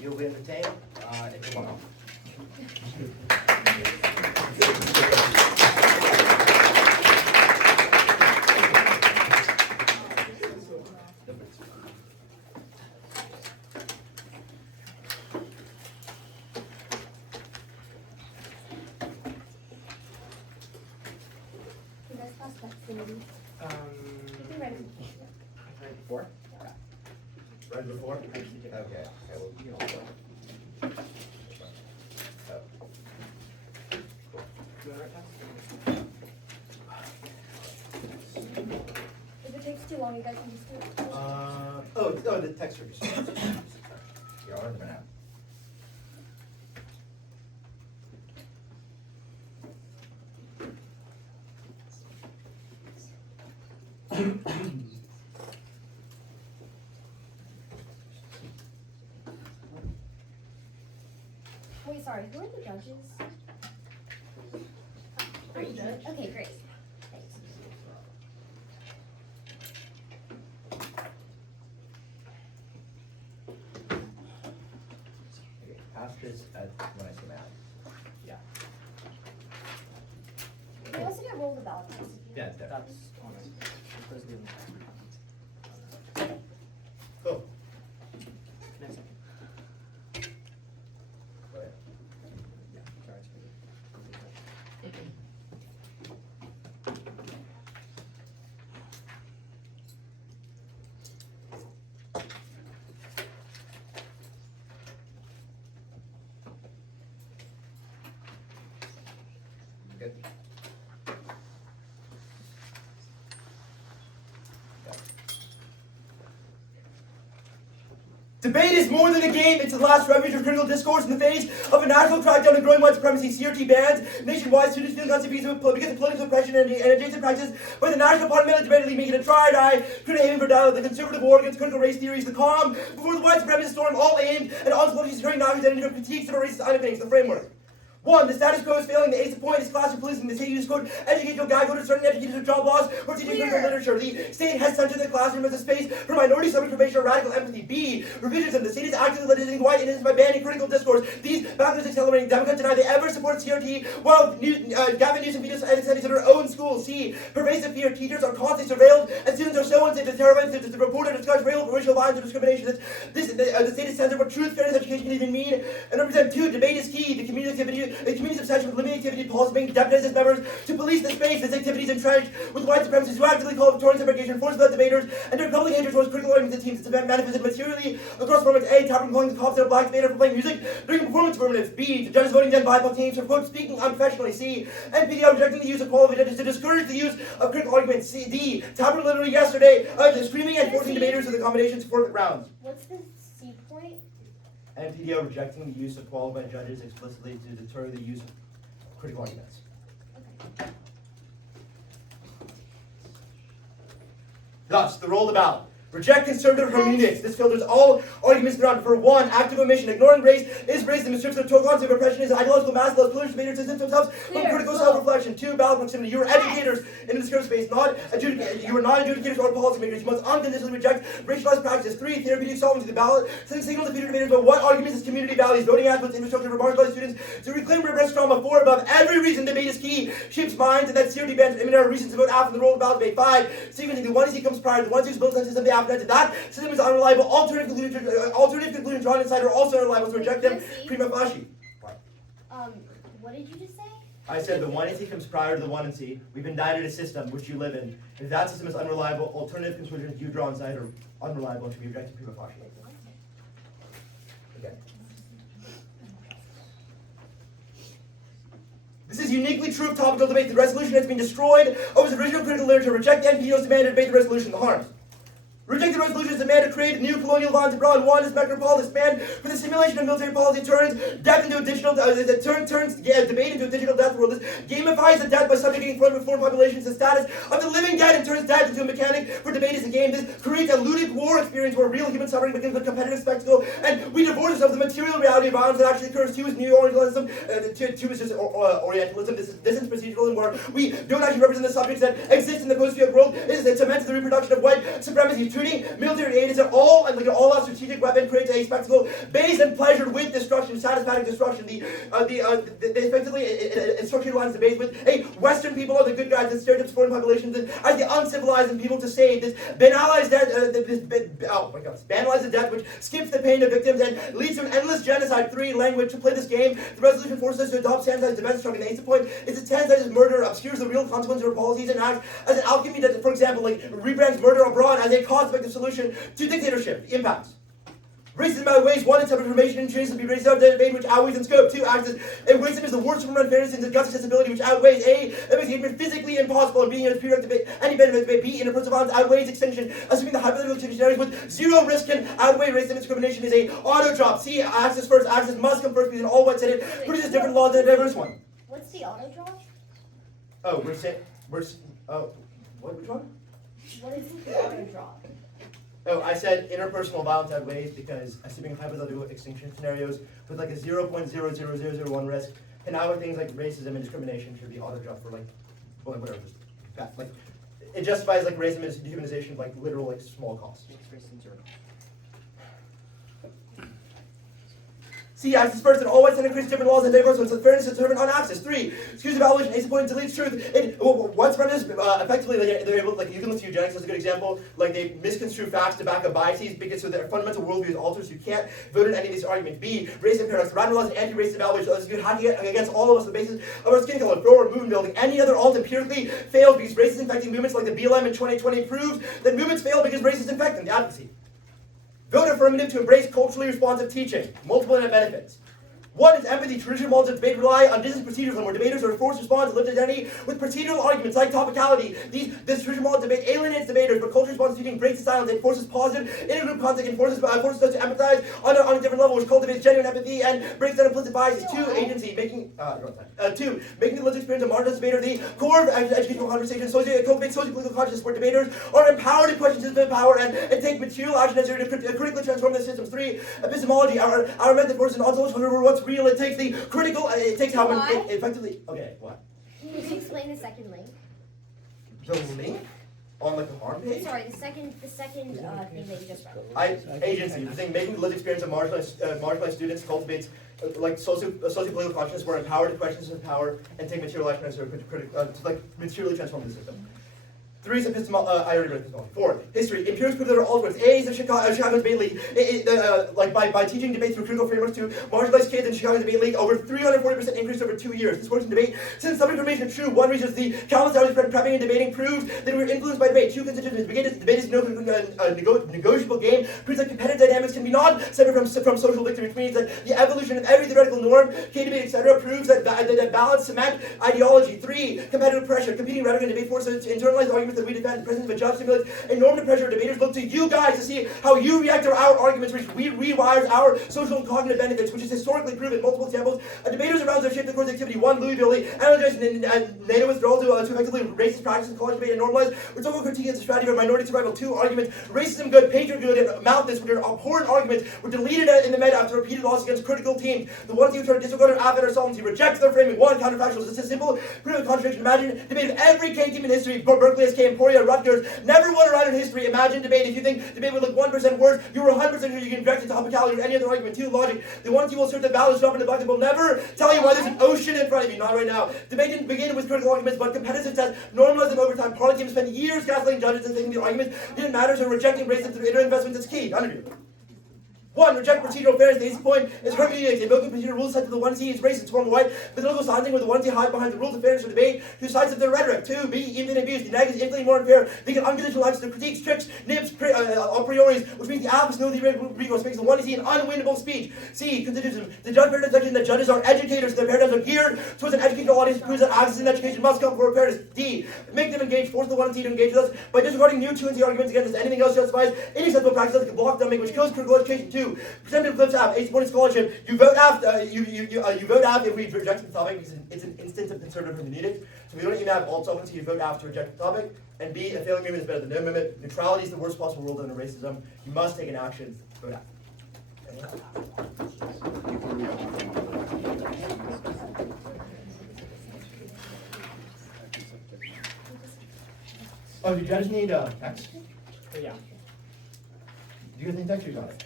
You'll be entertained if you want. Right before? Right before? Okay. Well, you know. If it takes too long, you guys can just do it. Oh, the text review. Yeah, I'll run them out. Wait, sorry, who are the judges? Are you good? Okay, great. Thanks. Okay, pass this when I say out. Yeah. We also get roll the ballot. Yeah, it's there. That's on it. First given. Cool. Next second. Go ahead. Yeah, sorry. Good. Debate is more than a game. It's the last refuge of critical discourse in the face of a national crackdown on growing white supremacy. CRT bans nationwide. Students feel consequences because of political oppression and adjacent practices by the National Parliament debatably making a tried-eye critical aiming for dialogue. The conservative war against critical race theories, the calm before the white supremacist storm, all aimed at ontologically securing Nazi identity critiques of a racist underpinnings. The framework. 1. The status quo is failing. The ace of point is classroom policing. The state uses code educational guide code certain educators of job laws or teaching critical literature. The state has centered the classroom as a space for minority subject information or radical empathy. B. Revisionism. The state is actively legislating white innocence by banning critical discourse. These backwards accelerating. Democrats deny they ever support CRT while Gavin Newsom vetoes anti-Semitism in their own schools. C. Pervasive fear. Teachers are constantly surveilled and students are so unsafe to terrified to report and discuss real racial violence and discrimination. The state is censored what truth, fairness, education can even mean. And represent 2. Debate is key. The community's obsession with limiting activity policy being deputized as members to police the space. This activity is entrenched with white supremacists who actively call for torrent segregation, force the debaters, and their public hatred towards critical arguments and teams. It's manifested materially across formats. A. Tapping calling the cops at a black debater for playing music during performance affirmatives. B. The judges voting down BIPOC teams for quote speaking unprofessionally. C. NPDL rejecting the use of qualified judges to discourage the use of critical arguments. C. D. Tapping literally yesterday screaming and forcing debaters with accommodations for the rounds. What's the C point? NPDL rejecting the use of qualified judges explicitly to deter the use of critical arguments. Okay. Thus, the roll of the ballot. Reject conservative hermeneutics. This filters all arguments around. For 1, active omission. Ignoring race is racism. It strips the total concept of oppression is ideological mass laws. Pollution debaters distance themselves from critical self-reflection. 2, ballot proximity. You are educators in the discursive space, you are not adjudicators or policymakers. You must unconditionally reject racialized practices. 3, therapeutic sovereignty. The ballot sends a signal to future debaters about what arguments is community values, voting aspects, infrastructure for marginalized students to reclaim repressed trauma. 4, above every reason debate is key. Shapes minds and that CRT bans and imminent reasons to vote after the roll of ballot debate. 5, sequencing. The one is he comes prior. The ones who built the system the after that system is unreliable. Alternative conclusions drawn inside are also unreliable. So reject them prima facie. What did you just say? I said the one in C comes prior to the one in C. We've indicted a system which you live in. If that system is unreliable, alternative conclusions you draw inside are unreliable and should be rejected prima facie. Okay. This is uniquely true of topical debate. The resolution has been destroyed over its original critical literature. Reject NPDL's demand to debate the resolution. The harms. Reject the resolution's demand to create new colonial lines abroad. 1 is metropolis ban for the simulation of military policy turns death into a digital debate into a digital death world. This gamifies the death by subjugating foreign populations to the status of the living dead and turns death into a mechanic for debate as a game. This creates a ludic war experience where real human suffering becomes a competitive spectacle, and we divorce ourselves from the material reality of violence that actually occurs. 2 is neo-Orientalism. 2 is just Orientalism. This is procedural, and where we don't actually represent the subjects that exist in the post-field world. It cements the reproduction of white supremacy. Treating military 8 is that all out strategic weapon creates a spectacle based and pleasured with destruction, satisfying destruction. They effectively structure lines the base with, hey, Western people are the good guys, the stereotypes foreign populations as the uncivilized and people to save. This banalized death, banalized death which skips the pain of victims and leads to an endless genocide. 3, language. To play this game, the resolution forces us to adopt sanitized defense structure. The 8th point is that sanitized murder obscures the real consequences of our policies and acts as an alchemy that, for example, rebrands murder abroad as a cost-effective solution to dictatorship. The impacts. Racism outweighs 1 in separate information and changes to be raised out debate which outweighs in scope. 2, acts as racism is the worst form of unfairness and disgust accessibility which outweighs A, it makes it physically impossible and being prerequisite any benefit. B, interpersonal violence outweighs extinction, assuming the hypothetical extinction scenarios with 0 risk can outweigh racism and discrimination is a auto drop. C, access first, access must come first because an all white Senate produces different laws than a diverse one. What's the auto drop? Oh, which one? What is the auto drop? Oh, I said interpersonal violence outweighs because assuming hypothetical extinction scenarios with a 0.00001 risk, and now with things like racism and discrimination should be auto drop for whatever. It justifies racism and dehumanization of literal small costs. Makes racism 0. C, access first, and all white Senate creates different laws and diverse ones, so fairness is determined on access. 3, excuse evaluation, ace point deletes truth. White supremacists, effectively, they're able, you can look to eugenics as a good example, they misconstrue facts to back up biases because so their fundamental worldview is altered, so you can't vote in any of these arguments. B, racism paradox, random laws and anti-racist evaluation, so you're hacking it against all of us on the basis of our skin color, throw or movement building. Any other alt empirically fails because racist infecting movements like the BLM in 2020 proves that movements fail because racists infect them, the advocacy. Vote affirmative to embrace culturally responsive teaching. Multiple net benefits. 1 is empathy. Traditional models of debate rely on business procedures where debaters are forced to respond to lived identity with procedural arguments like topicality. This traditional model of debate alienates debaters, but culture response teaching breaks the silence. It forces positive intergroup contact and forces us to empathize on a different level, which cultivates genuine empathy and breaks down implicit biases. 2, agency. Making the lived experience of marginalized debater the core of educational conversation. Cultivate socio-political consciousness where debaters are empowered to question system of power and take material action necessary to critically transform the systems. 3, epistemology. Our method forces an ontological over what's real. It takes the critical. It takes how it effectively. Okay, what? Can you explain the second link? The link on the harm page. Sorry, the second thing that you just read. Agency. The thing making the lived experience of marginalized students cultivates socio-political consciousness. We're empowered to question systems of power and take material action to materially transform the system. 3 is epistemology. I already read epistemology. 4, history. Empirics prove that are all words. A is the Chicago Debate League. By teaching debate through critical frameworks to marginalized kids in Chicago Debate League, over 340% increase over 2 years. This works in debate. Since some information is true, 1 reason is the countless hours spent prepping and debating proves that we're influenced by debate. 2 constituents. Debate is a negotiable game. Proves that competitive dynamics can be not separate from social victory, which means that the evolution of every theoretical norm, K-debate, etc., proves that balance cement ideology. 3, competitive pressure. Competing rhetoric and debate forces to internalize arguments that we defend. The presence of a judge simulates enormous pressure. Debaters look to you guys to see how you react to our arguments, which rewires our social and cognitive benefits, which is historically proven. Multiple examples. Debaters around their shape the course activity. 1, Louisville, analyzed NATO withdrawal to effectively racist practices in college debate and normalized rhetorical critique as a strategy of minority survival. 2, arguments. Racism good, patriot good, and mouthless, which are abhorrent arguments, were deleted in the meta after repeated loss against critical teams. The ones who try to disregard our affect or solvency rejects their framing. 1, counterfactuals. It's a simple proof of contradiction. Imagine debate of every K team in history. Berkeley, SK, Emporia, Rutgers, never won around in history. Imagine debate. If you think debate would look 1% worse, you were 100% sure you can direct it to topicality or any other argument. 2, logic. The ones who will assert that balance drop in the bucket will never tell you why there's an ocean in front of you. Not right now. Debate didn't begin with critical arguments, but competitive success normalized them over time. Party teams spent years gaslighting judges and thinking the arguments didn't matter, so rejecting racism through inner investment is key. Under you. 1, reject procedural fairness. The 8th point is hermeneutics. Invoking procedural rules set to the ones he is racist, form white, political silencing where the ones he hide behind the rules of fairness or debate to sides of their rhetoric. 2, be infinite abuse. The neg is infinitely more unfair. They can unconditional access to critiques, tricks, nibs, a prioris, which means the absence of the recourse makes the one he an unwinnable speech. C, constitutionalism. The judge paradigm section that judges are educators. Their paradigms are geared towards an educational audience proves that access in education must come for fairness. D, make them engage, force the one to engage with us by disregarding new tunes the arguments against us. Anything else justifies any acceptable practice like block dumping, which kills critical education. 2, presented app, 8th point scholarship. You vote after you vote after if we reject the topic because it's an instance of conservative hermeneutics. So we don't even have alt sovereignty. You vote after to reject the topic. And B, a failing movement is better than no movement. Neutrality is the worst possible world under racism. You must take an action. Vote after. Oh, do you guys need text? Yeah. can text you on it.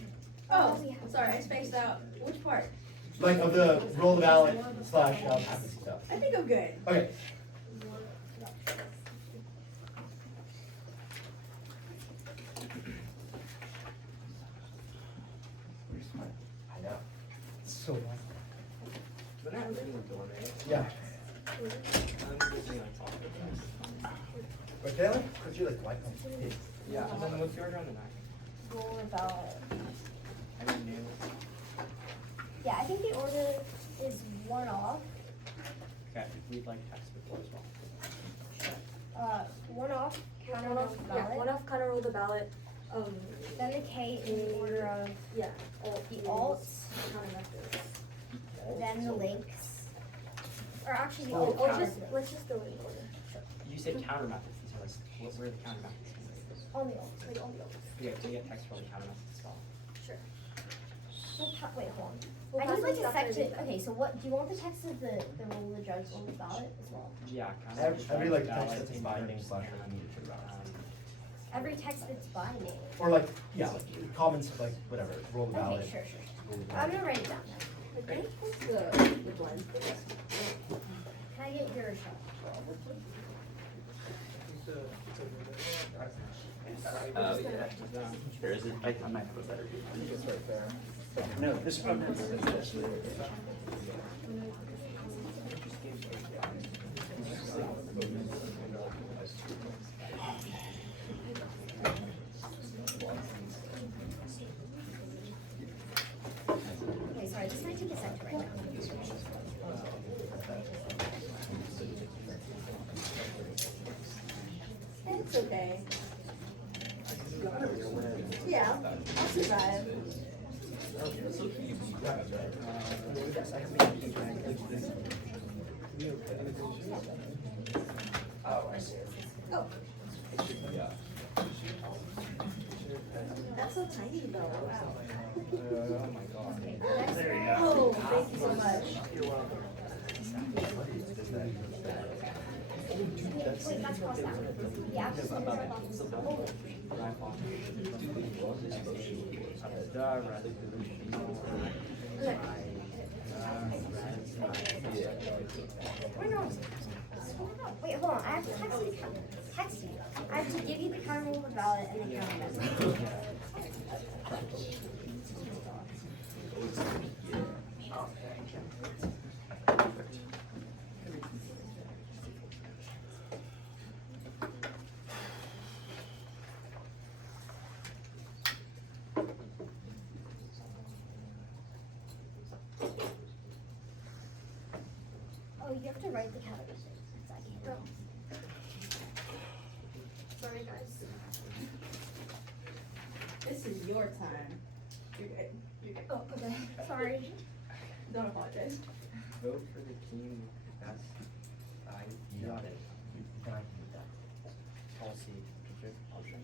Oh, sorry, I spaced out. Which part? Like of the roll the ballot / advocacy stuff. I think I'm good. Okay. I know. It's so long. But not really doing it. Yeah. I'm usually on top of it. But Taylor, could you like Yeah, and then what's your order on the back? Roll the ballot. I mean, new. Yeah, I think the order is one off. Okay, we'd like text before as well. One off, counter roll the Yeah, ballot. one off counter roll the ballot. Then the K in the order of Yeah. the alts, Counter methods. then the links. Or actually the Oh, alt Or counter. let's just go in order. You said counter methods. These are like, where are the counter methods? On the alt, like on the alt. Yeah, so you get text for all the counter methods as well. Sure. Wait, hold on. We'll I pass just like those to after section. the- Okay, so what do you want the text of the roll the judge on the ballot as well? Yeah, kind I really like text that's binding / Every text that's binding. or like yeah, like comments like whatever. Roll the ballot. Okay, sure. Roll the I'm ballot. gonna write it down now. Okay. The blend. Can I get your shot? Oh, yeah. There is it. I might have a better view. It's right there. No, this one is this. Okay, sorry, this might take a sec to write down. It's okay. Yeah, I'll survive. Oh, I see. Oh. That's so tiny though. Wow. Oh my god. Oh, thank you so much. Wait, that's crossed out. The actual is right off. Wait, no. Wait, hold on. I have to text you. I have to give you the counter roll of the ballot and the counter message. Oh, you have to write the counter message. I can't. Sorry, guys. This is your time. You're good. You're good. Oh, okay. Sorry. Don't apologize. Vote for the team with best idea. Policy, object, option.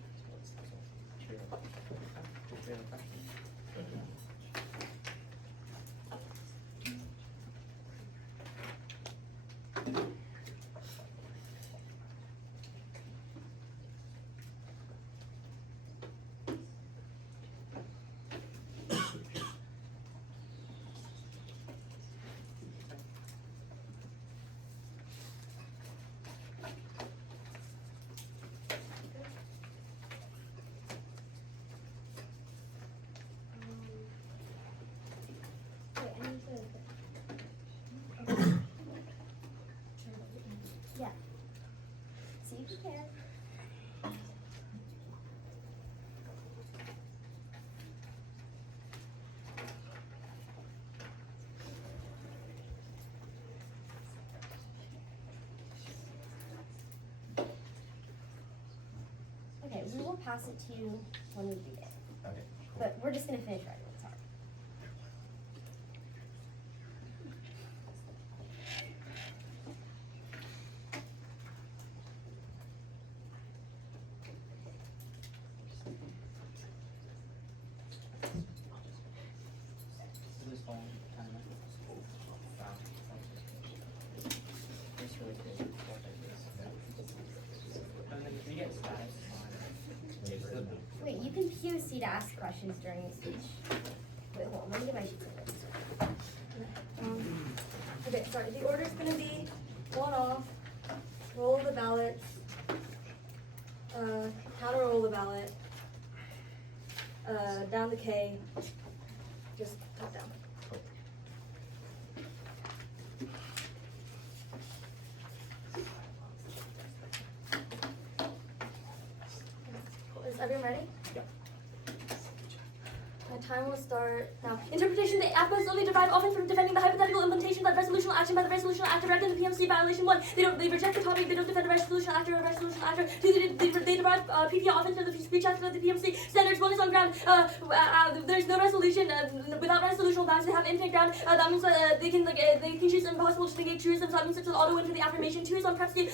Wait, I need to. Yeah. See if you can. Okay, we will pass it to you when we read it. Okay. But we're just gonna finish writing it, sorry. This one, kind of. Wow. It's really cool. And then if you get status on. Wait, you can POC opportunity to ask questions during the speech. Wait, hold on. Let me get my sheets of notes. Okay, sorry. The order is going to be one off, roll the ballot, counter roll the ballot, down the K, just top down. Is everyone ready? Yeah. My time will start now. Interpretation: the act must only derive often from defending the hypothetical implementation that resolutional action by the resolutional actor directed in the PMC violation 1. They reject the topic. They don't defend the resolutional actor or resolutional actor. 2. They derive PPL often from the speech aspect of the PMC standards. 1 is on ground. There's no resolution without resolutional bounds. They have infinite ground. That means they can choose impossible to negate truisms. That means such as auto win for the affirmation. 2 is on Prepsky.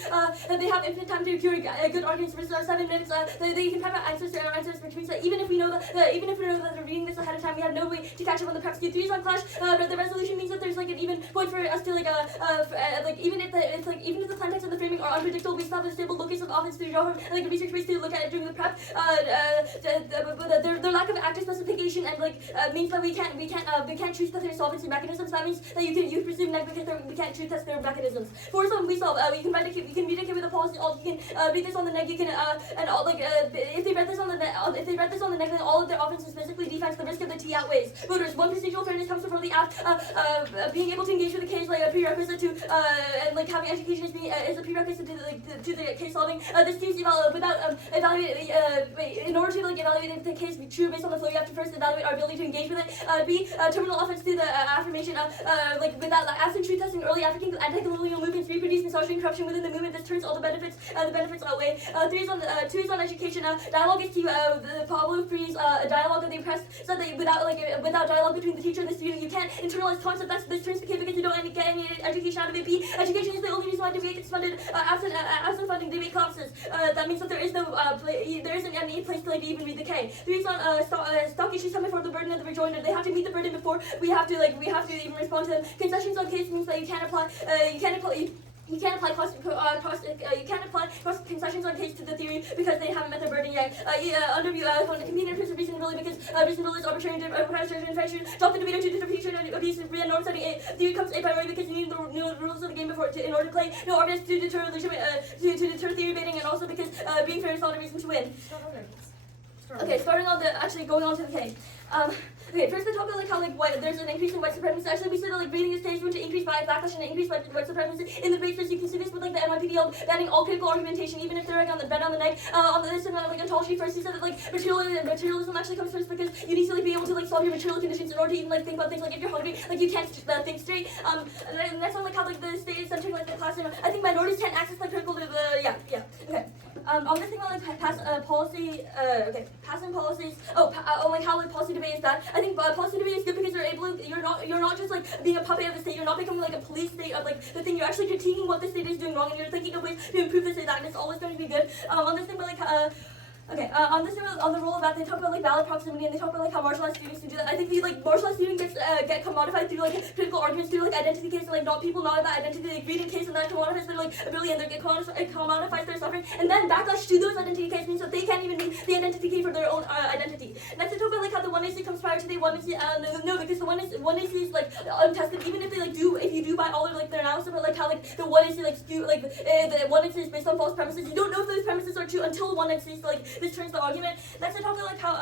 They have infinite time to cure good arguments versus 7 minutes. They can prep answers between. So even if we know that they're reading this ahead of time, we have no way to catch up on the Prep. 3 is on Clash. The resolution means that there's like an even point for us to even if the context and the framing are unpredictable, we still have a stable locus of offense to draw from a research base to look at it during the Prep. Their lack of active specification and means that we can't truth test their solvency mechanisms. That means that you presume because we can't truth test their mechanisms. 4 is on we solve. You can read a kid with a policy. You can read this on the neg. You can if they read this on the neg, then all of their offense is physically defense. The risk of the T outweighs. Voters, 1 procedural fairness comes from the act. Being able to engage with the case like a prerequisite to and having education is a prerequisite to the case solving. This team's in order to evaluate if the case be true based on the flow, you have to first evaluate our ability to engage with it. B, terminal offense to the affirmation. Without absent truth testing, early African anti-colonial movements reproduce misogyny and corruption within the movement. This turns all the benefits outweigh. 2 is on education. Dialogue is key. The Pablo Free's dialogue that they pressed said that without dialogue between the teacher and the student, you can't internalize concepts. This turns the kid because you don't get any education out of it. B, education is the only reason why debate is funded. Absent funding, debate collapses. That means that there isn't any place to even read the K. 3 is on stock issues coming for the burden of the rejoinder. They have to meet the burden before we have to even respond to them. Concessions on case means that you can't apply cross concessions on case to the theory because they haven't met the burden yet. Convenient terms of reasonability because reasonability is arbitrary and infection. Drop the debate to differentiation and abuse and norm setting. Theory comes a priori because you need the rules of the game in order to play. No arguments to deter theory baiting, and also because being fair is not a reason to win. Okay, going on to the K. Okay, first they talk about how there's an increase in white supremacy. Actually, we said that reading this case is going to increase backlash and increase white supremacy in the breaks. You can see this with the NPDL banning all critical argumentation, even if they're on the neck. On this and ontology first, he said that materialism actually comes first because you need to be able to solve your material conditions in order to even think about things if you're hungry, you can't think straight. And next one how the state is centering the class. And I think minorities can't access critical to the okay. On this thing about passing policies. How policy debate is bad. I think policy debate is good because you're not just being a puppet of the state. You're not becoming a police state of the thing. You're actually critiquing what the state is doing wrong, and you're thinking of ways to improve the state. That and it's always going to be good. On this thing about on the role of that, they talk about valid proximity, and they talk about how marginalized students do that. I think the marginalized students get commodified through critical arguments, through identity case, and not people not about identity, reading case, and then commodifies their ability, and they get commodifies their suffering, and then backlash to those identity cases means that they can't even meet the identity key for their own identity. Next, they talk about how the 1AC comes prior to the 1AC. No, because the 1AC is untested, even if if you do buy all of their analysis, but how the 1AC the 1AC is based on false premises. You don't know if those premises are true until 1AC this turns the argument. Next, I talk about how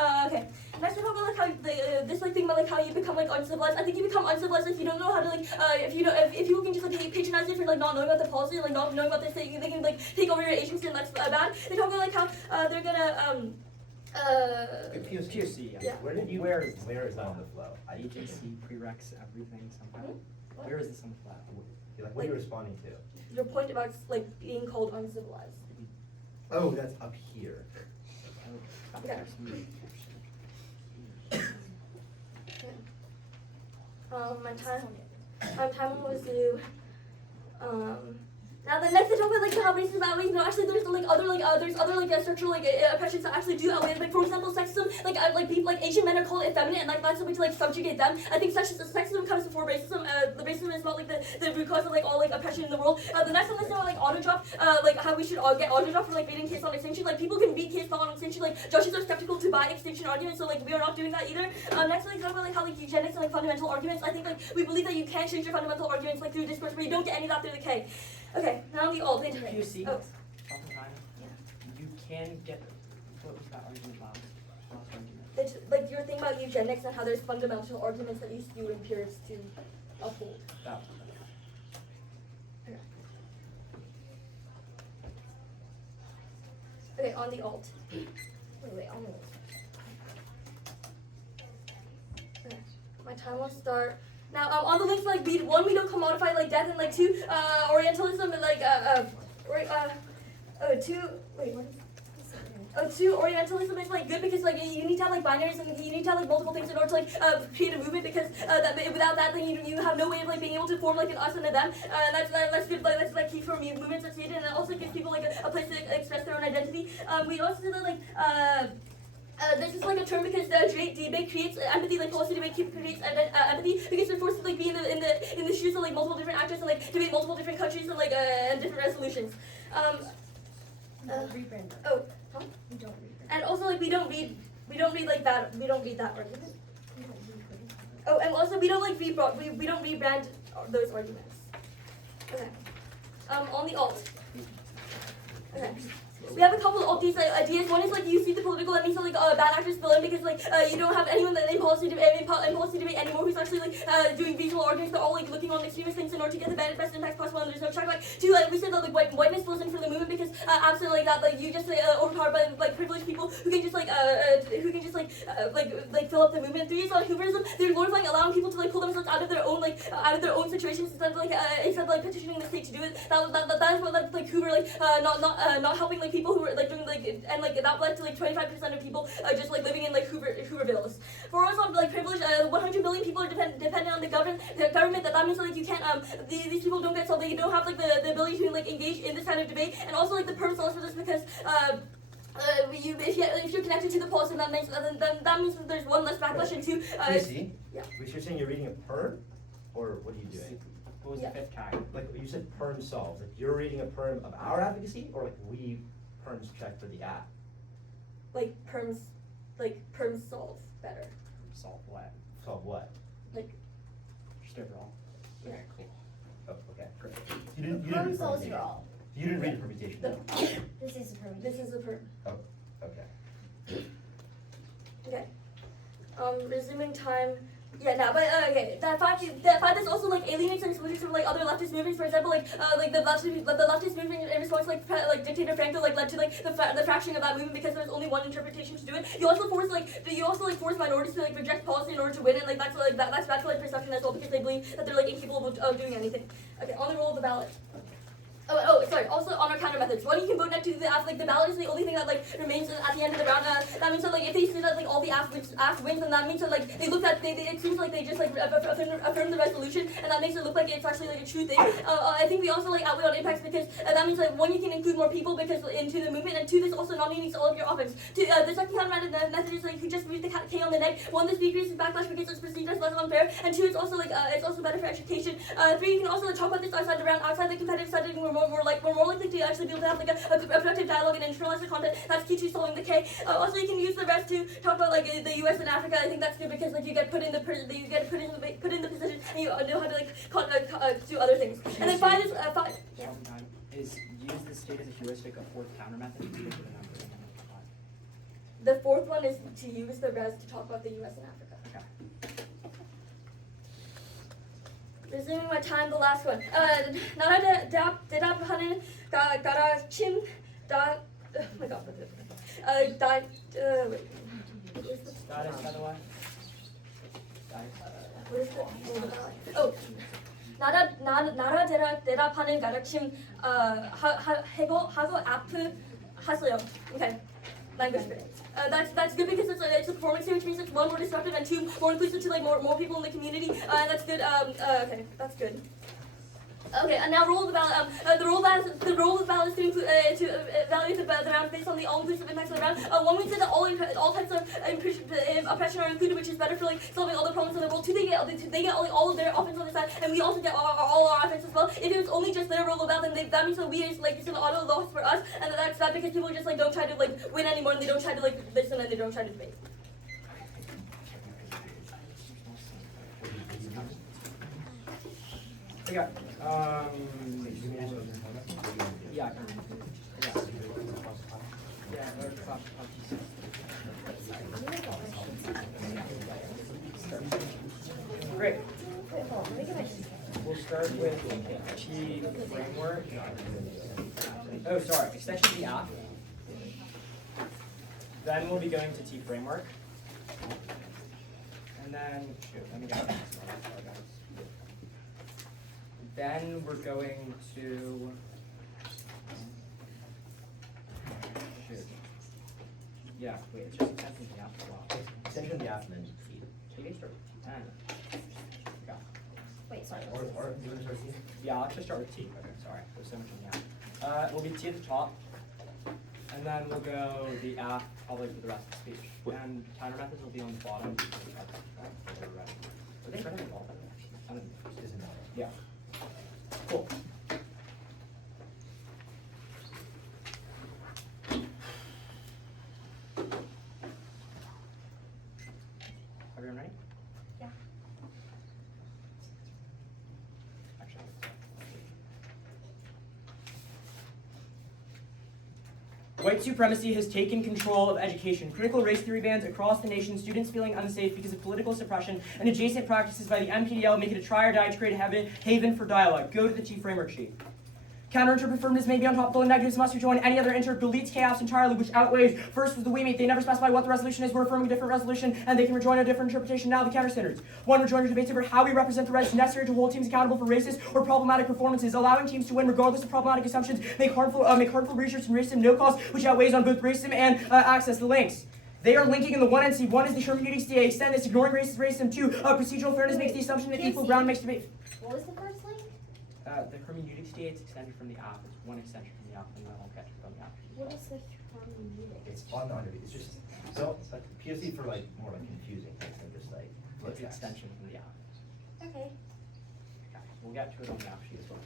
this thing about how you become uncivilized. I think you become uncivilized if you don't know how to if people can just patronize you for not knowing about the policy, not knowing about this thing, they can take over your agency, and that's bad. They talk about how they're gonna POC. Yeah. Where is that on the flow? Agency prereqs everything somehow. Where is this on the flow? What are you responding to? your point about being called uncivilized. Oh, that's up here. Okay. My time was due. Now the next thing talk about like how racism outweighs, actually there's structural oppressions that actually do outweigh. Like for example, sexism, like people like Asian men are called effeminate, and like that's a way to like subjugate them. I think sexism comes before racism. The racism is not like the root cause of like all like oppression in the world. The next one is like auto drop, like how we should all get auto drop for like reading case on extinction. Like people can read case law on extinction. Like judges are skeptical to buy extinction arguments, so like we are not doing that either. Next one, talk about like how like eugenics and like fundamental arguments. I think like we believe that you can change your fundamental arguments like through discourse, but you don't get any of that through the K. Okay, now the alt. You see, Oh. oftentimes, you can get, what was that argument last argument? It's like your thing about eugenics and how there's fundamental arguments that you skew empirics to uphold. That Okay, on the alt. Wait, on the alt. Okay, my time will start. Now, on the links, like, we don't commodify, like, death, and, like, 2, Orientalism, and, like, 2, Orientalism is, like, good because, like, you need to have, like, binaries, and you need to have, like, multiple things in order to, like, create a movement, because without that, then you have no way of, like, being able to form, like, an us and a them, and that's good, like, that's, like, key for movements that's needed, and it also gives people, like, a place to express their own identity. We also said that, like, this is like a term because the debate creates empathy, like policy debate creates empathy because we're forced to like be in the shoes of like multiple different actors and like debate multiple different countries and like and different resolutions. Rebrand. Oh, huh? We don't rebrand. And also like we don't read like that. We don't read that argument. Oh, and also we don't like we don't rebrand those arguments. Okay. On the alt. Okay. We have a couple of these ideas. One is like you see the political, that means that like bad actors fill in because like you don't have anyone that in policy debate anymore who's actually like doing reasonable arguments. They're all like looking on extremist things in order to get the best impact possible. And there's no track. Like 2, like we said that like whiteness fills in for the movement because absolutely like that, like you just overpowered by like privileged people who can just like fill up the movement. 3 is on Hooverism. They're glorifying allowing people to like pull themselves out of their own situations instead of like petitioning the state to do it. That is what like Hoover like not helping like people who were like doing like and like that led to like 25% of people just like living in like Hoovervilles. For us on like privilege, 100 million people are dependent on the government. That means like you can't these people don't get so they don't have like the ability to like engage in this kind of debate. And also like the purpose also this because if you're connected to the policy, that means that there's one less backlash and 2. See? Yeah. You're saying you're reading a perm, or what are you doing? What was Yeah. the 5th tag? Like you said, perm solves. Like you're reading a perm of our advocacy, or like we perms check for the app. Like perms solve better. Solve what? Solve what? Like Just overall. yeah. Okay, cool. Oh, okay. Great. You The didn't perm read solves permutation. your all. You didn't read the permutation. The- This is a perm. This is a perm. Oh, okay. Okay. Resuming time. Yeah, no, but okay. That fact is also like alienates and excludes from like other leftist movements. For example, like the leftist movement in response to like dictator Franco like led to like the fracturing of that movement because there was only one interpretation to do it. You also force minorities to like reject policy in order to win, and like that's bad for like perception as well because they believe that they're like incapable of doing anything. Okay, on the roll of the ballot. Sorry. Also, on our counter methods, when you can vote next to the AF, like the ballot is the only thing that like remains at the end of the round. That means that like if they see that like all the AF wins, then that means that like they look at it seems like they just like affirm the resolution, and that makes it look like it's actually like a true thing. I think we also like outweigh on impacts because that means like one, you can include more people because into the movement, and 2, this also not needs all of your offense. The second counter method is like you just read the K on the neck. 1, this decreases backlash because it's perceived as less unfair, and 2, it's also like it's also better for education. 3, you can also like, talk about this outside the round, outside the competitive setting. We're more likely to actually be able to have like a productive dialogue and internalize the content. That's key to solving the K. Also, you can use the rest to talk about like the U.S. and Africa. I think that's good because like you get put in the position and you know how to like do other things. And then 5 is 5. Yeah. Time is use the state as a heuristic, a 4th counter method to get to the number. The 4th one is to use the rest to talk about the U.S. and Africa. Okay. Resuming my time, the last one. Nara dedap hanin gara chim da. Oh my God. Wait. That is, by the way. What is the? Oh. Nara dedap hanin gara chim hago apu hasyo. Okay. Language fit. That's good because it's a performance here, which means it's 1, more disruptive, and 2, more inclusive to like more people in the community. And that's good. Okay, that's good. Okay, and now role of the ballot. The role of the ballot is to include to evaluate the round based on the all-inclusive impacts of the round. One, we said that all types of oppression are included, which is better for like solving all the problems in the world. Two, they get all of their offense on the side, and we also get all our offense as well. If it was only just their role of ballot, then that means that we is like it's an auto loss for us, and that's bad because people just like don't try to like win anymore, and they don't try to like listen, and they don't try to debate. Yeah. Yeah. Great. We'll start with T framework. Oh, sorry, extension of the app. Then we'll be going to T framework. And then, let me get this. Then we're going to, yeah, wait, it's just extension of the app as well. Extension of the app and then T. T start with 10. Yeah. Wait, sorry. Or do you want to start T? Yeah, I'll just start with T. Okay, sorry, there's so much in the app. We'll be T at the top, and then we'll go the app probably for the rest of the speech. And counter methods will be on the bottom. Are they running all of them actually? Isn't that? Yeah. Cool. Everyone ready? Yeah. Actually. White supremacy has taken control of education. Critical race theory bans across the nation, students feeling unsafe because of political suppression, and adjacent practices by the NPDL make it a try or die to create a haven for dialogue. Go to the T framework sheet. Counter-interpretive affirmatives may be untopical and negatives must rejoin any other deletes chaos entirely, which outweighs. First was the we meet. They never specify what the resolution is. We're affirming a different resolution, and they can rejoin a different interpretation. Now the counter standards. One, rejoinder debates over how we represent the rights necessary to hold teams accountable for racist or problematic performances, allowing teams to win regardless of problematic assumptions, make harmful research and racism no cost, which outweighs on both racism and access the links. They are linking in the 1 and C. 1 is the hermeneutics DA. Extend this, ignoring racism. 2, procedural fairness makes the assumption that equal ground makes debate. What was the first link? The hermeneutics DA is extended from the app. It's one extension from the app, and then I'll catch it on the app. What is the hermeneutics? It's on the underneath. It's just so POC for like more like confusing things than just like It's an extension from the app. Okay. Okay, we'll get to it on the app sheet as well.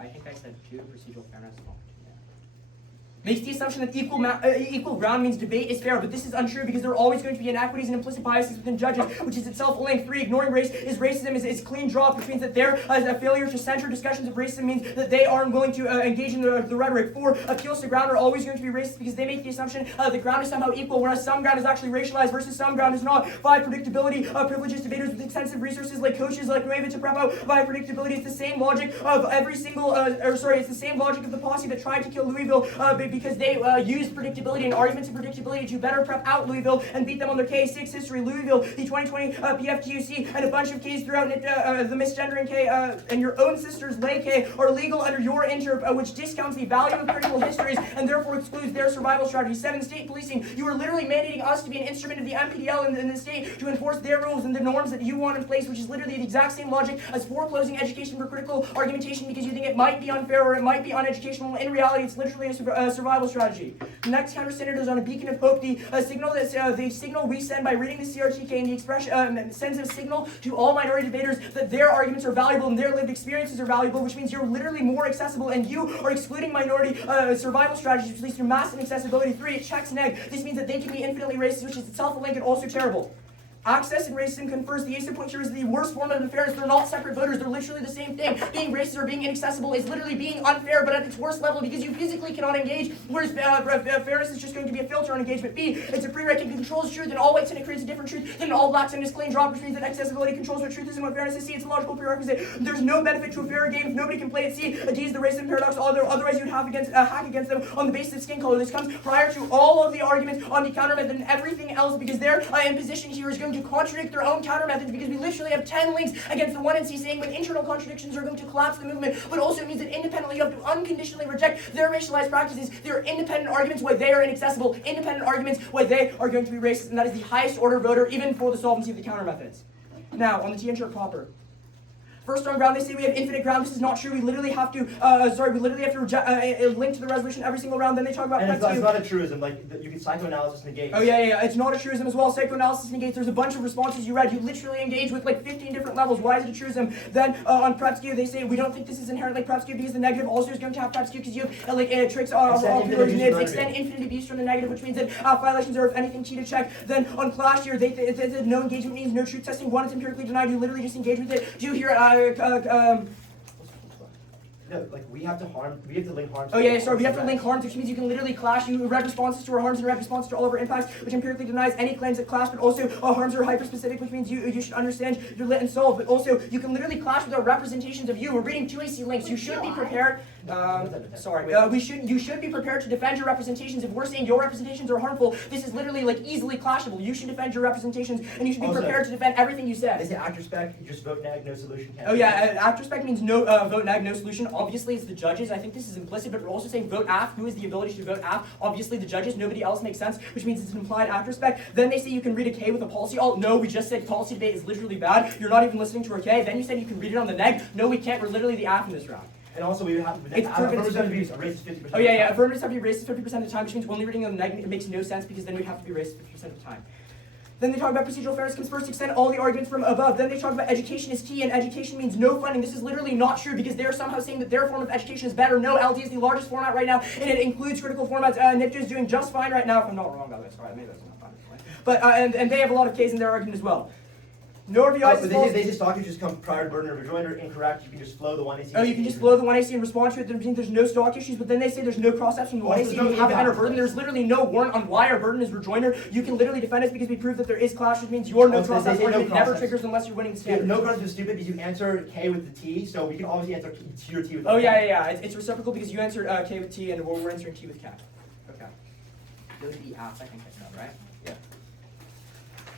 I think I said 2, procedural fairness. Makes the assumption that equal ground means debate is fair, but this is untrue because there are always going to be inequities and implicit biases within judges, which is itself a link. 3, ignoring race is racism is clean draw, which means that their a failure to center discussions of racism means that they are unwilling to engage in the rhetoric. 4, appeals to ground are always going to be racist because they make the assumption the ground is somehow equal, whereas some ground is actually racialized versus some ground is not. 5, predictability privileges debaters with extensive resources like coaches like Nueva to prep out. 5, predictability is the same logic of every single, it's the same logic of the posse that tried to kill Louisville because they used predictability and arguments of predictability to better prep out Louisville and beat them on their K6 history. Louisville, the 2020 PFTUC, and a bunch of Ks throughout the misgendering K and your own sister's lay K are legal under your interp, which discounts the value of critical histories and therefore excludes their survival strategy. 7, state policing. You are literally mandating us to be an instrument of the NPDL in the state to enforce their rules and the norms that you want in place, which is literally the exact same logic as foreclosing education for critical argumentation because you think it might be unfair or it might be uneducational. In reality, it's literally a survival strategy. The next counter standard is on a beacon of hope. The signal we send by reading the CRTK and the expression sends a signal to all minority debaters that their arguments are valuable and their lived experiences are valuable, which means you're literally more accessible and you are excluding minority survival strategies, which leads to massive accessibility. 3, it checks neg. This means that they can be infinitely racist, which is itself a link and also terrible. Access and racism confers. The ASIP point here is the worst form of unfairness. They're not separate voters. They're literally the same thing. Being racist or being inaccessible is literally being unfair, but at its worst level because you physically cannot engage, whereas fairness is just going to be a filter on engagement. B, it's a prerequisite. It controls truth in all whites and it creates a different truth than in all blacks and is clean drop, which means that accessibility controls what truth is and what fairness is. C, it's a logical prerequisite. There's no benefit to a fairer game if nobody can play it. C, D is the racism paradox. Otherwise you'd have hack against them on the basis of skin color. This comes prior to all of the arguments on the counter method and everything else because their imposition here is going to contradict their own counter methods because we literally have 10 links against the 1 and C saying when internal contradictions are going to collapse the movement, but also means that independently you have to unconditionally reject their racialized practices. Their independent arguments why they are inaccessible, independent arguments why they are going to be racist, and that is the highest order voter even for the solvency of the counter methods. Now, on the T-insert proper. First on ground, they say we have infinite ground. This is not true. We literally have to, reject, link to the resolution every single round. Then they talk about And it's not a truism. Like you can psychoanalysis negate. Oh yeah. It's not a truism as well. Psychoanalysis negates. There's a bunch of responses you read. You literally engage with like 15 different levels. Why is it a truism? Then on prep skew, they say we don't think this is inherently prep skew because the negative also is going to have prep skew because you have tricks all keywords nibs, extend infinite abuse from the negative, which means that violations are if anything cheated check. Then on clash here, they said no engagement means no truth testing. One is empirically denied. You literally just engage with it. Do you hear No, like we have to link harms. Oh yeah, sorry, we have to link harms, which means you can literally clash. You read responses to our harms and read responses to all of our impacts, which empirically denies any claims that clash, but also harms are hyper-specific, which means you should understand your lit and solve, but also you can literally clash with our representations of you. We're reading 2AC links. You should be prepared. You should be prepared to defend your representations. If we're saying your representations are harmful, this is literally like easily clashable. You should defend your representations, and you should be prepared to defend everything you said. They say act respect, you just vote neg, no solution. Oh yeah, act respect means no vote neg, no solution. Obviously, it's the judges. I think this is implicit, but we're also saying vote aft. Who has the ability to vote aft? Obviously, the judges. Nobody else makes sense, which means it's an implied act respect. Then they say you can read a K with a policy alt. No, we just said policy debate is literally bad. You're not even listening to our K. Then you said you can read it on the neg. No, we can't. We're literally the aft in this round. And also we would have It's proven affirmatives have to be racist 50%. Oh yeah, affirmatives have to be racist 50% of the time, which means only reading on the neg it makes no sense because then we'd have to be racist 50% of the time. Then they talk about procedural fairness comes first, extend all the arguments from above. Then they talk about education is key, and education means no funding. This is literally not true because they're somehow saying that their form of education is better. No, LD is the largest format right now, and it includes critical formats. NIPT is doing just fine right now, if I'm not wrong, by the way. Sorry, maybe that's not fine. But, and they have a lot of Ks in their argument as well. No RVIs. But they say stockage just come prior to burden or rejoinder incorrect. You can just flow the 1AC. Oh, you can just flow the 1AC and respond to it. There's no stock issues, but then they say there's no cross-steps from the 1AC. You have to enter burden. There's literally no warrant on why our burden is rejoinder. You can literally defend us because we prove that there is clash, which means your no cross-steps argument never triggers unless you're winning the standard. No cross-steps is stupid because you answer K with the T, so we can obviously answer your T with the Oh yeah. It's reciprocal because you answered K with T and we're answering T with K. Okay. Those are the apps, I think I said, right? Yeah.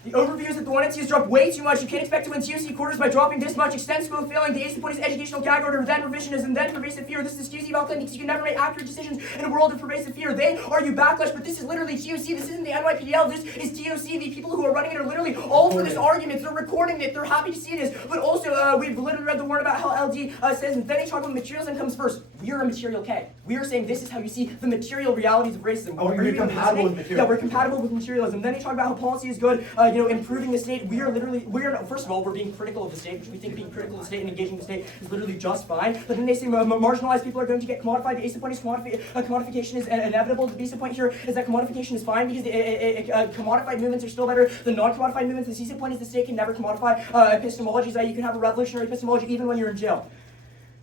The overview is that the 1NC has dropped way too much. You can't expect to win TOC quarters by dropping this much. Extend school failing. The ace point is educational gag order, then revisionism, then pervasive fear. This is TOC about because you can never make accurate decisions in a world of pervasive fear. They argue backlash, but this is literally TOC. This isn't the NYPDL. This is TOC. The people who are running it are literally all for this argument. They're recording it. They're happy to see this. But also, we've literally read the warrant about how LD says, and then they talk about materials and comes first. We are a material K. We are saying this is how you see the material realities of racism. Oh, we're compatible with materialism. Yeah, we're compatible with materialism. Then they talk about how policy is good, improving the state. First of all, we're being critical of the state, which we think being critical of the state and engaging the state is literally just fine. But then they say marginalized people are going to get commodified. The ACE point is commodification is inevitable. The BC point here is that commodification is fine because commodified movements are still better than non-commodified movements. The CC point is the state can never commodify epistemologies. You can have a revolutionary epistemology even when you're in jail.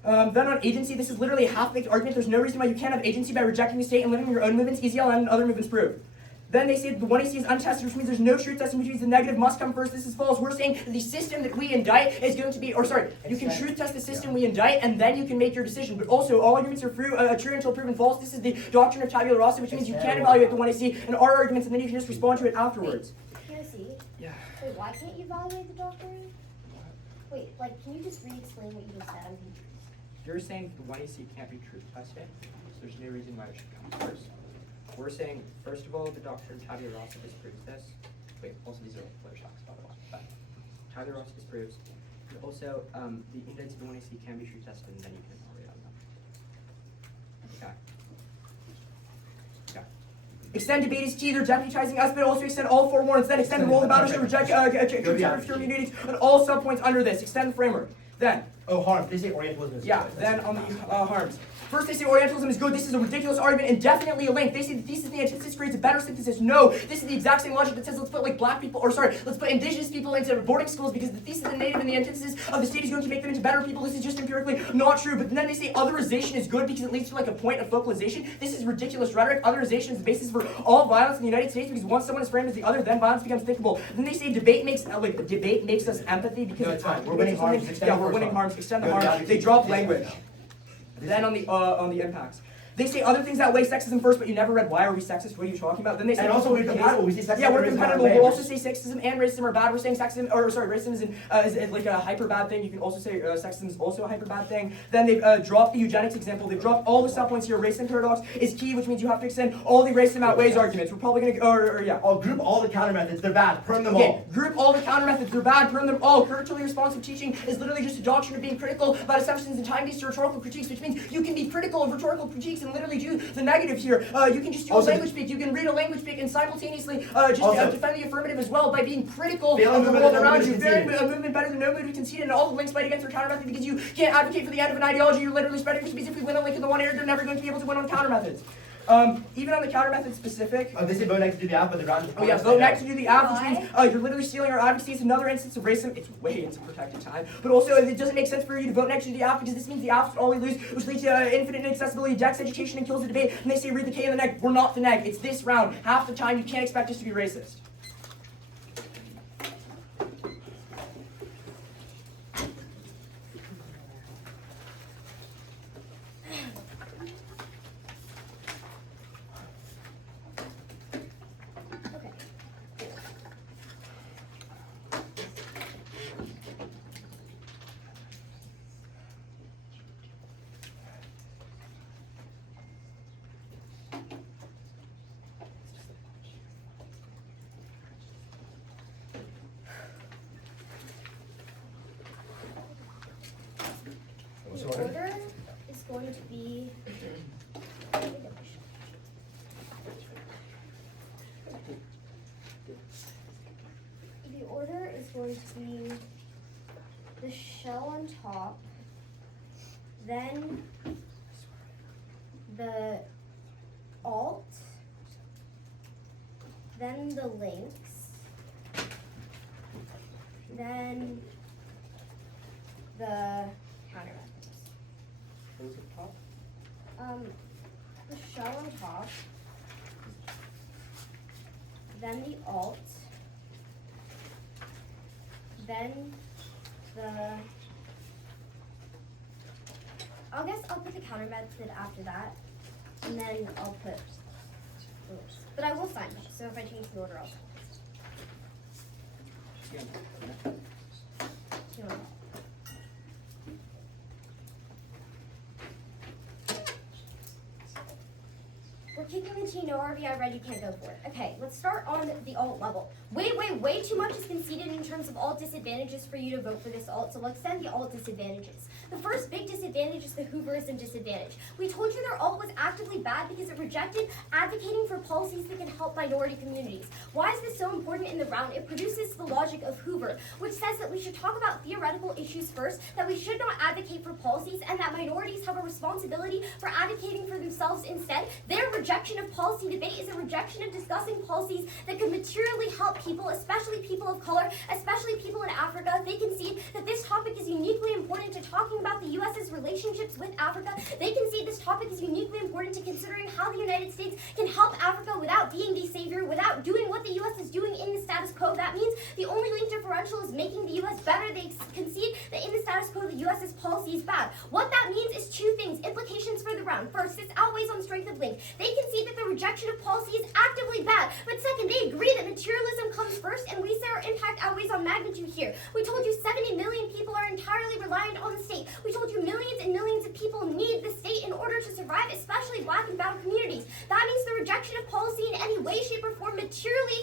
Then on agency, this is literally a half-baked argument. There's no reason why you can't have agency by rejecting the state and living your own movements. EZL and other movements prove. Then they say the 1AC is untested, which means there's no truth testing, which means the negative must come first. This is false. We're saying the system that we indict is going to be, you can truth test the system we indict, and then you can make your decision. But also, all arguments are true until proven false. This is the doctrine of tabula rasa, which means you can evaluate the 1AC and our arguments, and then you can just respond to it afterwards. POC? Yeah. Wait, why can't you evaluate the doctrine? Wait, can you just re-explain what you just said? I'm confused. You're saying the 1AC can't be truth tested, so there's no reason why it should come first. We're saying, first of all, the doctrine of tabula rasa disproves this. Wait, also these are Fluttershocks, by the way. But tabula rasa disproves. And also, the indents of the 1AC can be truth tested, and then you can evaluate on them. Okay. Extend debate is key. They're deputizing us, but also extend all four warrants. Then extend the role of battleship, reject community, and all subpoints under this. Extend the framework. Then. Oh, harm. They say Orientalism is good. Then on the harms. First, they say Orientalism is good. This is a ridiculous argument and definitely a link. They say the thesis and the antithesis creates a better synthesis. No, this is the exact same logic that says let's put let's put indigenous people into boarding schools because the thesis and native and the antithesis of the state is going to make them into better people. This is just empirically not true. But then they say otherization is good because it leads to a point of focalization. This is ridiculous rhetoric. Otherization is the basis for all violence in the United States because once someone is framed as the other, then violence becomes thinkable. Then they say debate makes us empathy because it's fine. We're winning harms. Yeah, we're winning harms. Extend the harm. They drop language. Then on the impacts. They say other things that weigh sexism first, but you never read why are we sexist? What are you talking about? Then they say And also we're compatible. We say sexism. yeah, we're and racism compatible. that We'll way. also say sexism and racism are bad. We're saying sexism, or sorry, racism is like a hyper bad thing. You can also say sexism is also a hyper bad thing. Then they've dropped the eugenics example. They've dropped all the sub points here. Racism paradox is key, which means you have to extend all the racism outweighs arguments. We're probably gonna, or yeah. I'll group all the counter methods. They're bad. Perm them Yeah, all. group all the counter methods. They're bad. Perm them all. Critically responsive teaching is literally just a doctrine of being critical about assumptions and time-based rhetorical critiques, which means you can be critical of rhetorical critiques and literally do the negative here. You can just do Also, a language speak. You can read a language speak and simultaneously Also, defend the affirmative as well by being critical failing of the movement world is no around movement you. is Failing conceded. a movement better than no movement conceded, and all the links fight against your counter method because you can't advocate for the end of an ideology. You're literally spreading, which means if we win a link in the one area, they're never going to be able to win on counter methods. Even on the counter method specific. They say vote next to do the app, but the ground. Oh yeah, vote next to do the app, which means you're literally stealing our advocacy. It's another instance of racism. It's way into protected time. But also, it doesn't make sense for you to vote next to the app because this means the app's all we lose, which leads to infinite inaccessibility, dex education, and kills the debate. And they say read the K in the neg. We're not the neg. It's this round. Half the time, you can't expect us to be racist. Okay. The order is going to be the order is going to be the shell on top, then the alt, then the links, then the counter methods. The shell on top, then the alt, then the, I guess I'll put the counter method after that, and then I'll put, but I will sign it, so if I change the order, I'll sign it. Yeah. We're kicking the T, no RVI ready, can't go for it. Okay, let's start on the alt level. Way too much is conceded in terms of alt disadvantages for you to vote for this alt, so we'll extend the alt disadvantages. The first big disadvantage is the Hooverism disadvantage. We told you their alt was actively bad because it rejected advocating for policies that can help minority communities. Why is this so important in the round? It produces the logic of Hoover, which says that we should talk about theoretical issues first, that we should not advocate for policies, and that minorities have a responsibility for advocating for themselves instead. Their rejection of policy debate is a rejection of discussing policies that could materially help people, especially people of color, especially people in Africa. They concede that this topic is uniquely important to talking about the U.S.'s relationships with Africa. They concede this topic is uniquely important to considering how the United States can help Africa without being the savior, without doing what the U.S. is doing in the status quo. That means the only link differential is making the U.S. better. They concede that in the status quo, the U.S.'s policy is bad. What that means is two things, implications for the round. First, this outweighs on strength of link. They concede that the rejection of policy is actively bad. But second, they agree that materialism comes first, and we say our impact outweighs on magnitude here. We told you 70 million people are entirely reliant on the state. We told you millions and millions of people need the state in order to survive, especially black and brown communities. That means the rejection of policy in any way, shape, or form materially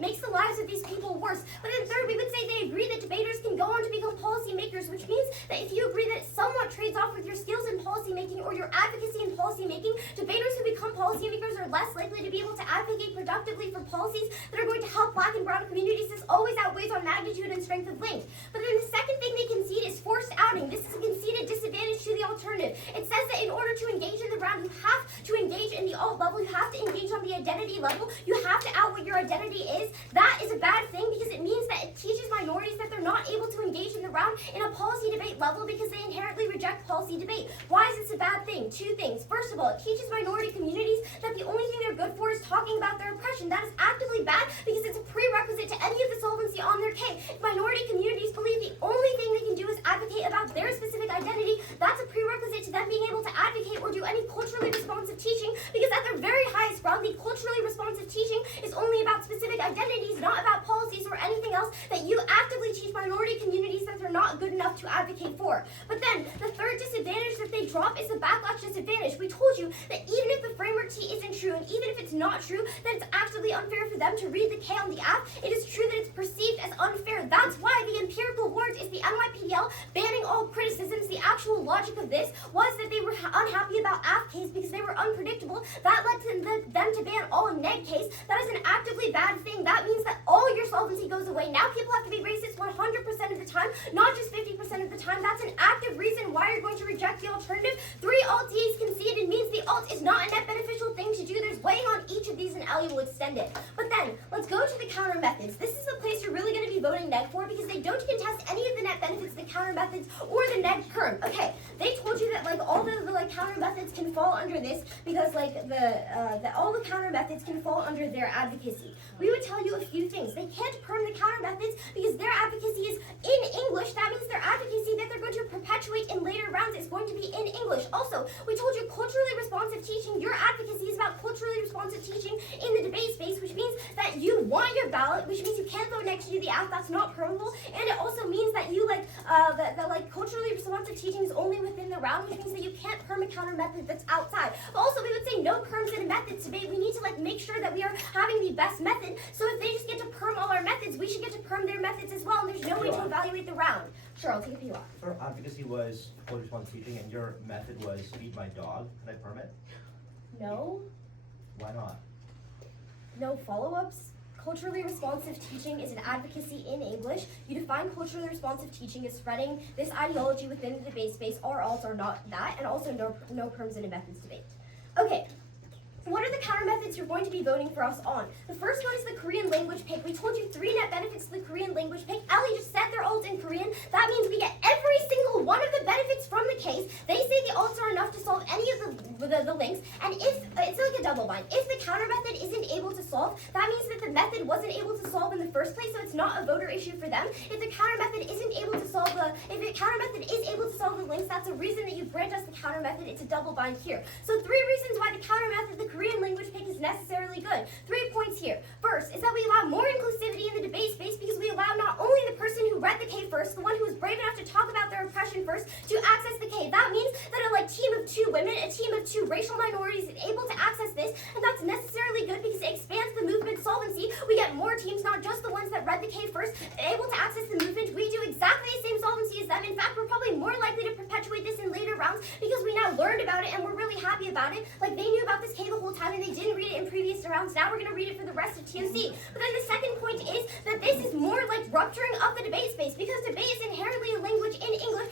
makes the lives of these people worse. But then third, we would say they agree that debaters can go on to become policymakers, which means that if you agree that it somewhat trades off with your skills in policymaking or your advocacy in policymaking, debaters who become policymakers are less likely to be able to advocate productively for policies that are going to help black and brown communities. This always outweighs on magnitude and strength of link. But then the second thing they concede is forced outing. This is a conceded disadvantage to the alternative. It says that in order to engage in the round, you have to engage in the alt level, you have to engage on the identity level, you have to out what your identity is. That is a bad thing because it means that it teaches minorities that they're not able to engage in the round in a policy debate level because they inherently reject policy debate. Why is this a bad thing? Two things. First of all, it teaches minority communities that the only thing they're good for is talking about their oppression. That is actively bad because it's a prerequisite to any of the solvency on their K. If minority communities believe the only thing they can do is advocate about their specific identity, that's a prerequisite to them being able to advocate or do any culturally responsible the culturally responsive teaching is only about specific identities, not about policies or anything else, that you actively teach minority communities that they're not good enough to advocate for. But then, the third disadvantage that they drop is the backlash disadvantage. We told you that even if the framework T isn't true, and even if it's not true, that it's actively unfair for them to read the K on the app, it is true that it's perceived as unfair. That's why the empirical warrant is the NYPDL banning all criticisms. The actual logic of this was that they were unhappy about AF Ks because they were unpredictable. That led to them to ban all neg Ks. That is an actively bad thing. That means that all your solvency goes away. Now people have to be racist 100% of the time, not just 50% of the time. That's an active reason why you're going to reject the alternative. 3 alt Ds conceded means the alt is not a net beneficial thing to do. There's weighing on each of these, and Ellie will extend it. But then, let's go to the counter methods. This is the place you're really going to be voting neg for because they don't contest any of the net benefits of the counter methods or the neg perm. Okay, they told you that like all the like counter methods can fall under this because like all the counter methods can fall under their advocacy. We would tell you a few things. They can't perm the counter methods because their advocacy is in English. That means their advocacy that they're going to perpetuate in later rounds is going to be in English. Also, we told you culturally responsive teaching. Your advocacy is about culturally responsive teaching in the debate space, which means that you want your ballot, which means you can't vote next to do the app. That's not permable, and it also means that you like that like culturally responsive teaching is only within the round, which means that you can't perm a counter method that's outside. But also, we would say no perms in a methods debate. We need to like make sure that we are having the best method. So if they just get to perm all our methods, we should get to perm their methods as well. And there's no way to evaluate the round. Sure, I'll take a few off. If our advocacy was culturally responsive teaching and your method was feed my dog, can I perm it? No. Why not? No follow-ups. Culturally responsive teaching is an advocacy in English. You define culturally responsive teaching as spreading this ideology within the debate space. Our alts are not that, and also no perms in a methods debate. Okay. What are the counter methods you're going to be voting for us on? The first one is the Korean language pick. We told you 3 net benefits to the Korean language pick. Ellie just said they're alt in Korean. That means we get every single one of the benefits from the case. They say the alts are enough to solve any of the links. And if it's like a double bind. If the counter method isn't able to solve, that means that the method wasn't able to solve in the first place, so it's not a voter issue for them. If the counter method isn't able to solve if the counter method is able to solve the links, that's a reason that you grant us the counter method. It's a double bind here. So 3 reasons why the counter method, the Korean language pick, is necessarily good. 3 points here. First is that we allow more inclusivity in the debate space because we allow not only the person who read the K first, the one who was brave enough to talk about their oppression first, to access the K. That means that a team of 2 women, a team of 2 racial minorities is able to access this, and that's necessarily good because it expands the movement solvency. We get more teams, not just the ones that read the K first, able to access the movement. We do exactly the same solvency as them. In fact, we're probably more likely to perpetuate this in later rounds because we now learned about it and we're really happy about it. Like they knew about this K the whole time and they didn't read it in previous rounds. Now we're going to read it for the rest of TOC. But then the second point is that this is more like rupturing of the debate space because debate is inherently a language in English.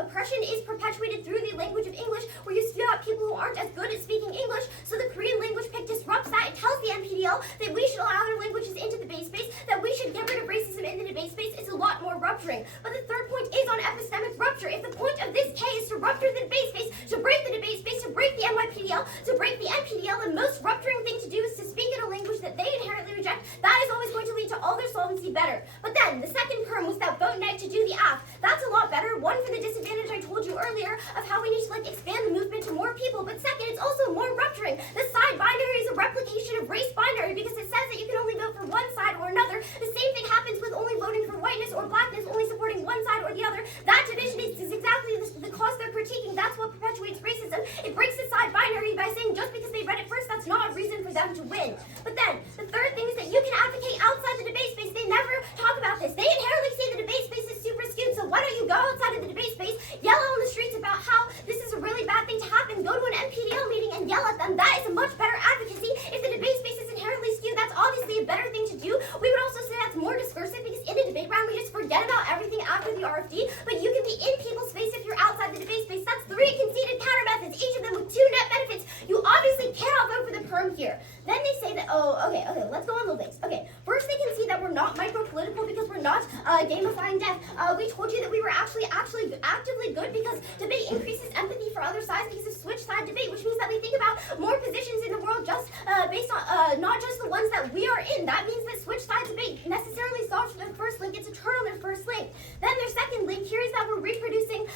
Oppression is perpetuated through the language of English, where you spew out people who aren't as good at speaking English. So the Korean language pick disrupts that. It tells the NPDL that we should allow other languages into the debate space, that we should get rid of racism in the debate space. It's a lot more rupturing. But the third point is on epistemic rupture. If the point of this K is to rupture the debate space, to break the debate space, to break the NYPDL, to break the NPDL, the most rupturing thing to do is to speak in a language that they inherently reject. That is always going to lead to all their solvency better. But then the second perm was that vote neg to do the app. That's a lot better. One, for the disadvantage I told you earlier of how we need to expand the movement to more people. But second, it's also more rupturing. The side binary is a replication of race binary because it says that you can only vote for one side or another. The same thing happens with only voting for whiteness or blackness, only supporting one side or the other. That division is exactly the cause they're critiquing. That's what perpetuates racism. It breaks the side binary by saying just because they read it first, that's not a reason for them to win. But then, the third thing is that you can advocate outside the debate space. They never talk about this. They inherently say the debate space is super skewed, so why don't you go outside of the debate space, yell out on the streets about how this is a really bad thing to happen, go to an NPDL meeting and yell at them. That is a much better advocacy. If the debate space is inherently skewed, that's obviously a better thing to do. We would also say that's more discursive because in a debate round, we just forget about everything after the RFD, but you can be in people's face if you're outside the debate space. That's 3 conceded counter methods, each of them with 2 net benefits. You obviously cannot vote for the perm here. Then they say that, okay, let's go on the links. Okay, first they can see that we're not micro-political because we're not gamifying death. We told you that we were actually actively good because debate increases empathy for other sides because of switch side debate, which means that we think about more positions in the world just based on not just the ones that we are in. That means that switch side debate necessarily solves for their first link. It's a turn on their first link. Then their second link here is that we're reproducing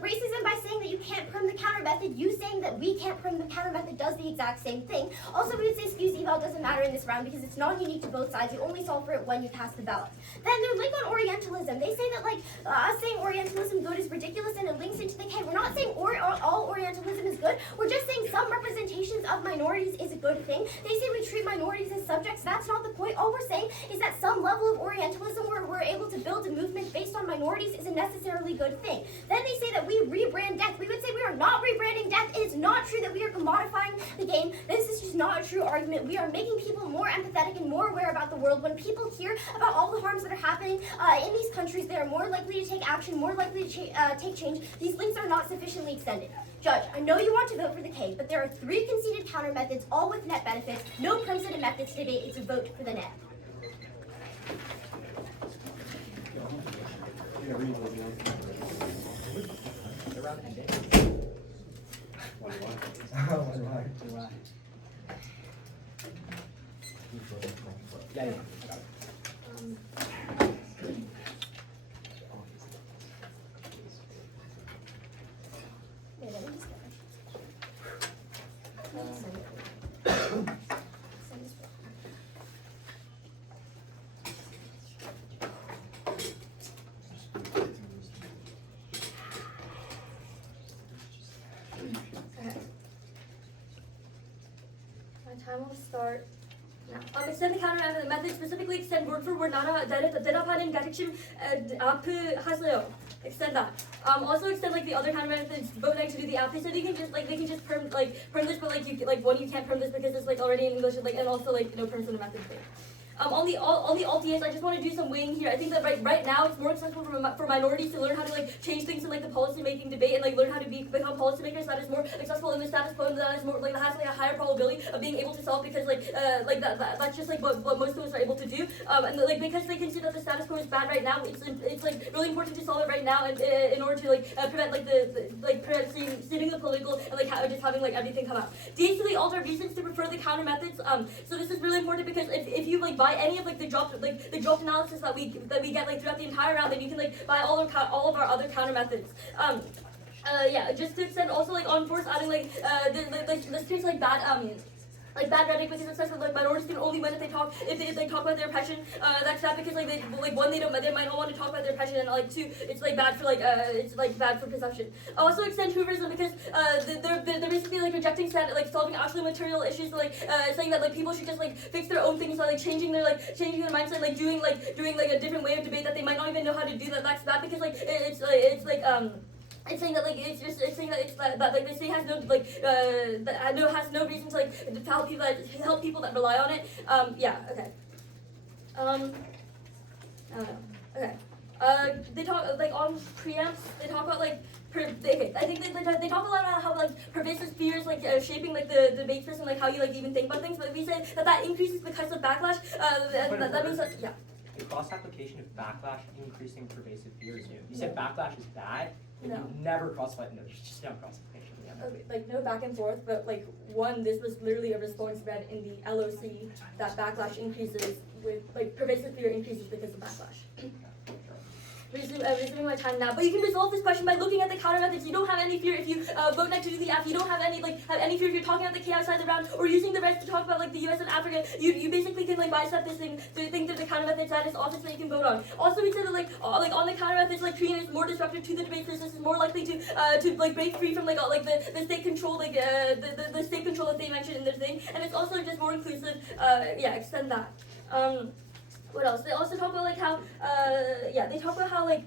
racism by saying that you can't perm the counter method. You saying that we can't prim, the counter method does the exact same thing. Also, we would say skews eval doesn't matter in this round because it's non-unique to both sides. You only solve for it when you cast the ballot. Then their link on Orientalism. They say that like us saying Orientalism good is ridiculous and it links into the K. We're not saying all Orientalism is good. We're just saying some representations of minorities is a good thing. They say we treat minorities as subjects. That's not the point. All we're saying is that some level of Orientalism where we're able to build a movement based on minorities is a necessarily good thing. Then they say that we rebrand death. We would say we are not rebranding death. It is not true that we are commodifying the game. This is just not a true argument. We are making people more empathetic and more aware about the world. When people hear about all the harms that are happening in these countries, they are more likely to take action, more likely to take change. These links are not sufficiently extended. Judge, I know you want to vote for the K, but there are 3 conceded counter methods, all with net benefits. No prim-sided methods to debate. It's a vote for the net. Yeah, I got it. Wait, let me just get Send this book. Okay. My time will start now. Extend the counter method specifically extend word for word 대답하는 가르침 하세요. Extend that. Also extend like the other counter methods, vote next to do the app. They said you can just like they can just perm this, but like you like one you can't perm this because it's like already in English, like and also like perms in the method thing. On the alt-TAs, I just want to do some weighing here. I think that right now it's more accessible for minorities to learn how to like change things in like the policy making debate and like learn how to become policymakers. That is more accessible in the status quo, and that is more like that has like a higher probability of being able to solve because that's just like what most of us are able to do. And like because they can see that the status quo is bad right now, it's like really important to solve it right now, and in order to like prevent like prevent seeing the political and like just having like everything come out. These are the alt reasons to prefer the counter methods. So this is really important because if you like buy any of like the dropped analysis that we get like throughout the entire round, then you can like buy all of our other counter methods. Yeah, just to extend also like on force adding like this takes like bad rhetoric because it says that like minorities can only win if they talk about their oppression. That's bad because like one they might not want to talk about their oppression, and like 2 it's like bad for it's like bad for perception. Also extend Hooverism because they're basically like rejecting solving actually material issues, like saying that like people should just like fix their own things, like changing their mindset, like doing like a different way of debate that they might not even know how to do that. That's bad because like it's saying that like it's saying that it's that like the state has no has no reason to like to help people that rely on it. Yeah, okay. I don't know. Okay. They talk like on preamps. They talk about like. Okay, I think they talk a lot about how like pervasive fears like shaping like the debate space and like how you like even think about things. But we say that increases because of backlash. That means that yeah. The cross application of backlash increasing pervasive fears. You said backlash is bad. No. You never cross-applied. No, there's just no cross-application. Okay, like no back and forth, but like this was literally a response read in the LOC that backlash increases with like pervasive fear increases because of backlash. Resuming my time now, but you can resolve this question by looking at the counter methods. You don't have any fear if you vote next to do the app. You don't have any fear if you're talking about the K outside the round or using the rest to talk about like the US and Africa. You basically can like bicep this thing through the counter methods. That is office that you can vote on. Also, we said that like on the counter methods, like treating is more disruptive to the debate. This is more likely to like break free from like the state control, like the state control that they mentioned in their thing, and it's also just more inclusive. Yeah, extend that. What else? They also talk about like how they talk about how you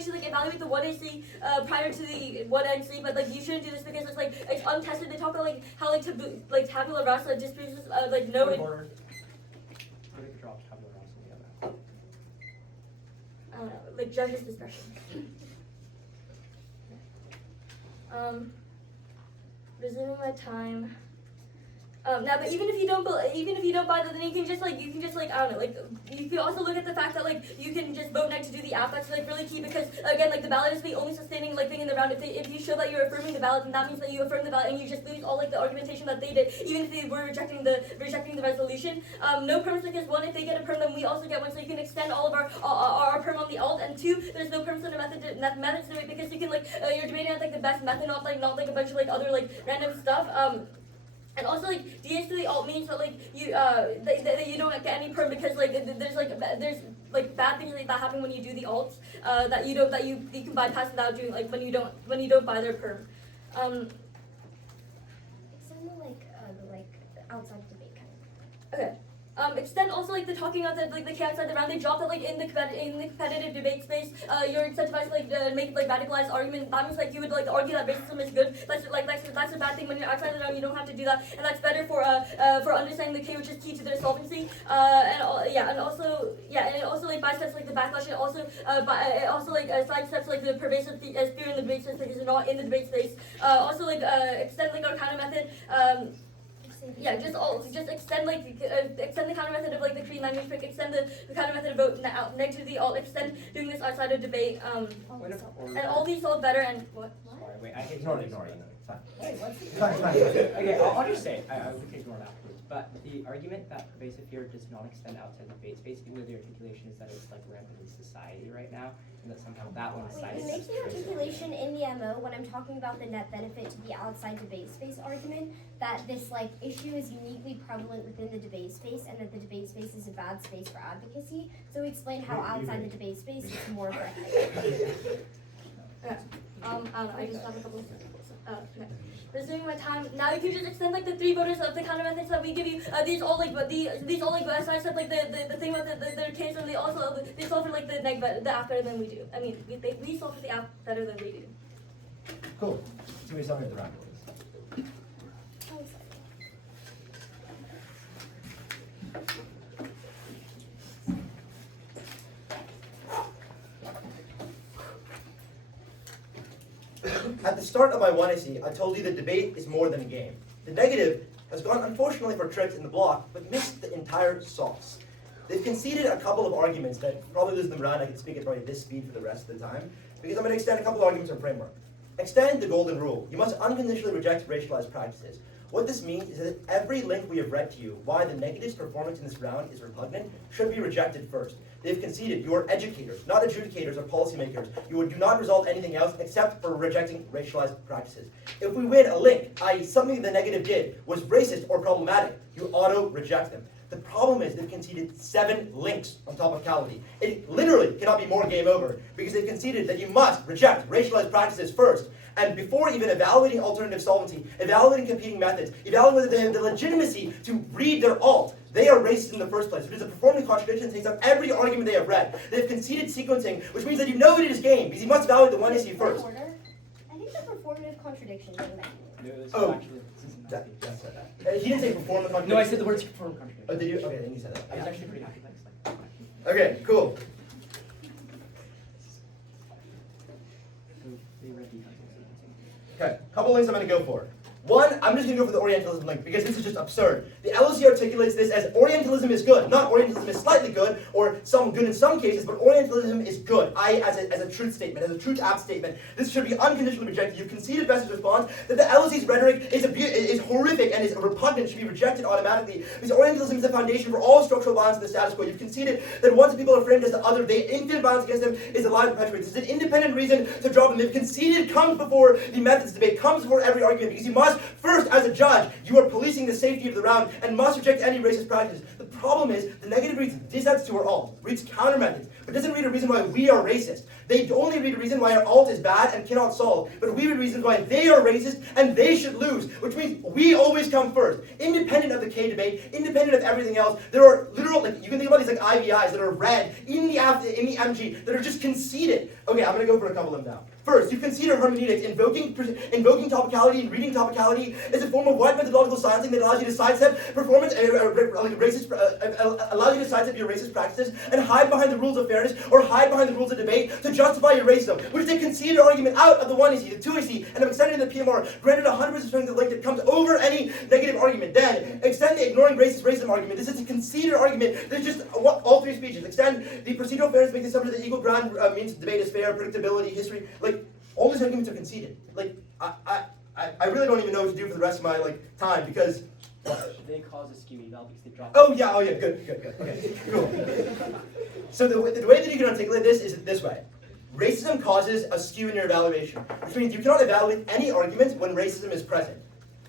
should like evaluate the 1AC prior to the 1NC, but like you shouldn't do this because it's untested. They talk about like how like tabula rasa disproves like no. I don't know, like judge's discretion. Resuming my time. Now, but even if you don't buy that, then you can just I don't know, like you can also look at the fact that like you can just vote next to do the app. That's like really key because again, like the ballot is the only sustaining like thing in the round. If you show that you're affirming the ballot, then that means that you affirm the ballot and you just lose all like the argumentation that they did, even if they were rejecting the resolution. No perms because one, if they get a perm, then we also get one, so you can extend all of our perm on the alt. And two, there's no perms on the methods debate because you can like you're debating on like the best method, not like a bunch of like other like random stuff. And also like DS to the alt means that like you that you don't get any perm because like there's bad things like that happen when you do the alts that you can bypass without doing like when you don't buy their perm. Extend the outside debate kind of. Okay. Extend also like the talking outside like the K outside the round. They dropped that like in the competitive debate space. You're incentivized like to make like radicalized argument. That means like you would like argue that racism is good. That's a bad thing when you're outside the round. You don't have to do that, and that's better for understanding the K, which is key to their solvency. And also like bysteps like the backlash. It also sidesteps like the pervasive spear in the debate space because you're not in the debate space. Also like extend like our counter method. Just extend the counter method of like the Korean language pick, extend the counter method of vote next to the alt, extend doing this outside of debate, and all these solve better and what? Sorry, wait, I Ignore it. It's fine. It's fine. Okay, I'll just say, I would ignore that afterwards, but the argument that pervasive fear does not extend outside the debate space, even though the articulation is that it's like rampant in society right now, and that somehow that one Wait, you make the articulation in the MO when I'm talking about the net benefit to the outside debate space argument, that this like issue is uniquely prevalent within the debate space and that the debate space is a bad space for advocacy. So we explained how outside the debate space is more effective. I just have a couple of sentences. Okay. Resuming my time. Now you can just extend like the three voters of the counter methods that we give you. These all like as I said like the thing about the case, and they solve for like the app better than we do. I mean we solve for the app better than we do. Cool. So we summary the round. At the start of my 1AC, I told you that debate is more than a game. The negative has gone unfortunately for tricks in the block, but missed the entire sauce. They've conceded a couple of arguments that probably lose them around. I can speak at probably this speed for the rest of the time, because I'm going to extend a couple of arguments from framework. Extend the golden rule. You must unconditionally reject racialized practices. What this means is that every link we have read to you why the negative's performance in this round is repugnant should be rejected first. They've conceded you are educators, not adjudicators or policymakers. You do not resolve anything else except for rejecting racialized practices. If we win a link, i.e. something the negative did was racist or problematic, you auto-reject them. The problem is they've conceded 7 links on topicality. It literally cannot be more game over because they've conceded that you must reject racialized practices first. And before even evaluating alternative solvency, evaluating competing methods, evaluating whether they have the legitimacy to read their alt, they are racist in the first place, which is a performing contradiction that takes up every argument they have read. They've conceded sequencing, which means that you know it is game, because you must evaluate the 1AC first. I think the performative contradiction is He didn't say perform the contradiction. No, I said the words perform contradiction. Oh, did you? Okay, then you said that. I was actually pretty happy. Thanks. Okay, cool. Okay, couple links I'm going to go for. One, I'm just going to go for the Orientalism link because this is just absurd. The LOC articulates this as Orientalism is good, not Orientalism is slightly good or some good in some cases, but Orientalism is good, i.e. as a truth statement, as a truth apt statement. This should be unconditionally rejected. You conceded Best's response that the LOC's rhetoric is horrific and is repugnant, should be rejected automatically because Orientalism is the foundation for all structural violence in the status quo. You've conceded that once people are framed as the other, the infinite violence against them is a lie perpetuated. This is an independent reason to drop them. They've conceded comes before the methods debate, comes before every argument because you must first, as a judge, you are policing the safety of the round and must reject any racist practices. The problem is, the negative reads dissents to our alt, reads counter methods, but doesn't read a reason why we are racist. They only read a reason why our alt is bad and cannot solve, but we read reasons why they are racist and they should lose, which means we always come first. Independent of the K debate, independent of everything else, there are literal, like, you can think about these like IVIs that are read in the MG that are just conceded. Okay, I'm going to go for a couple of them now. First, you consider hermeneutics. Invoking topicality and reading topicality is a form of wide methodological sciencing that allows you to sidestep performance, allows you to sidestep your racist practices and hide behind the rules of fair fairness or hide behind the rules of debate to justify your racism, which is a conceded argument out of the 1AC, the 2AC, and I'm extending the PMR, granted 100% of the length that comes over any negative argument. Then, extend the ignoring racism argument. This is a conceded argument. This is just all three speeches. Extend the procedural fairness, make the assumption that equal ground means debate is fair, predictability, history. Like, all these arguments are conceded. Like, I really don't even know what to do for the rest of my time because. They cause a skew eval because they drop. Oh yeah, good. Okay, cool. So the way that you can articulate this is this way. Racism causes a skew in your evaluation, which means you cannot evaluate any argument when racism is present.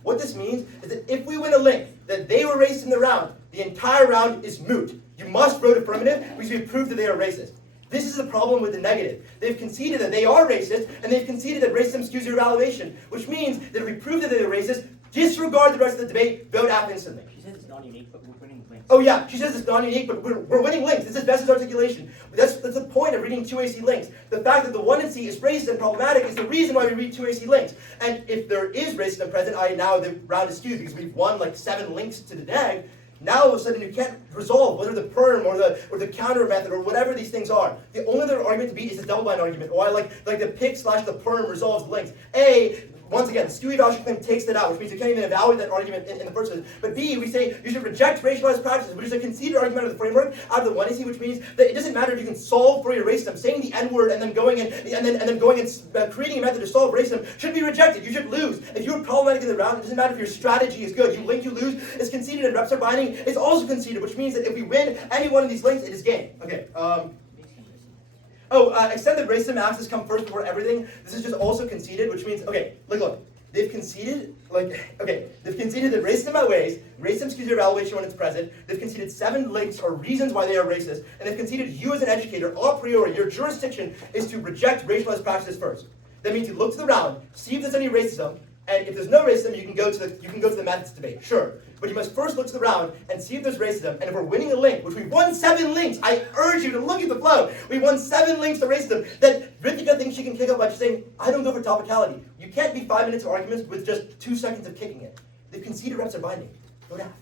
What this means is that if we win a link that they were racist in the round, the entire round is moot. You must vote affirmative because we've proved that they are racist. This is the problem with the negative. They've conceded that they are racist, and they've conceded that racism skews your evaluation, which means that if we prove that they are racist, disregard the rest of the debate, vote app instantly. She says it's non-unique, but we're winning links. Oh yeah, she says it's non-unique, but we're winning links. This is Bess's articulation. That's the point of reading 2AC links. The fact that the 1C is racist and problematic is the reason why we read 2AC links. And if there is racism present, now the round is skewed because we've won like 7 links to the neg, now all of a sudden you can't resolve whether the perm or the counter method or whatever these things are. The only other argument to beat is the double blind argument, or like the pick/the perm resolves links. Once again, the skew evaluation claim takes that out, which means you can't even evaluate that argument in the first place. But B, we say you should reject racialized practices, which is a conceded argument of the framework out of the 1AC, which means that it doesn't matter if you can solve for your racism. Saying the N-word and then going and creating a method to solve racism should be rejected. You should lose. If you're problematic in the round, it doesn't matter if your strategy is good. You link, you lose. It's conceded, and reps are binding. It's also conceded, which means that if we win any one of these links, it is game. Okay. Extended racism access come first before everything. This is just also conceded, which means, look. They've conceded, they've conceded that racism outweighs, racism skews your evaluation when it's present. They've conceded 7 links or reasons why they are racist, and they've conceded you as an educator, a priori, your jurisdiction is to reject racialized practices first. That means you look to the round, see if there's any racism, and if there's no racism, you can go to the methods debate, sure. But you must first look to the round and see if there's racism. And if we're winning a link, which we won 7 links, I urge you to look at the flow. We won 7 links to racism. That Ritika thinks she can kick up by just saying, I don't go for topicality. You can't beat 5 minutes of arguments with just 2 seconds of kicking it. They've conceded reps are binding. Go down.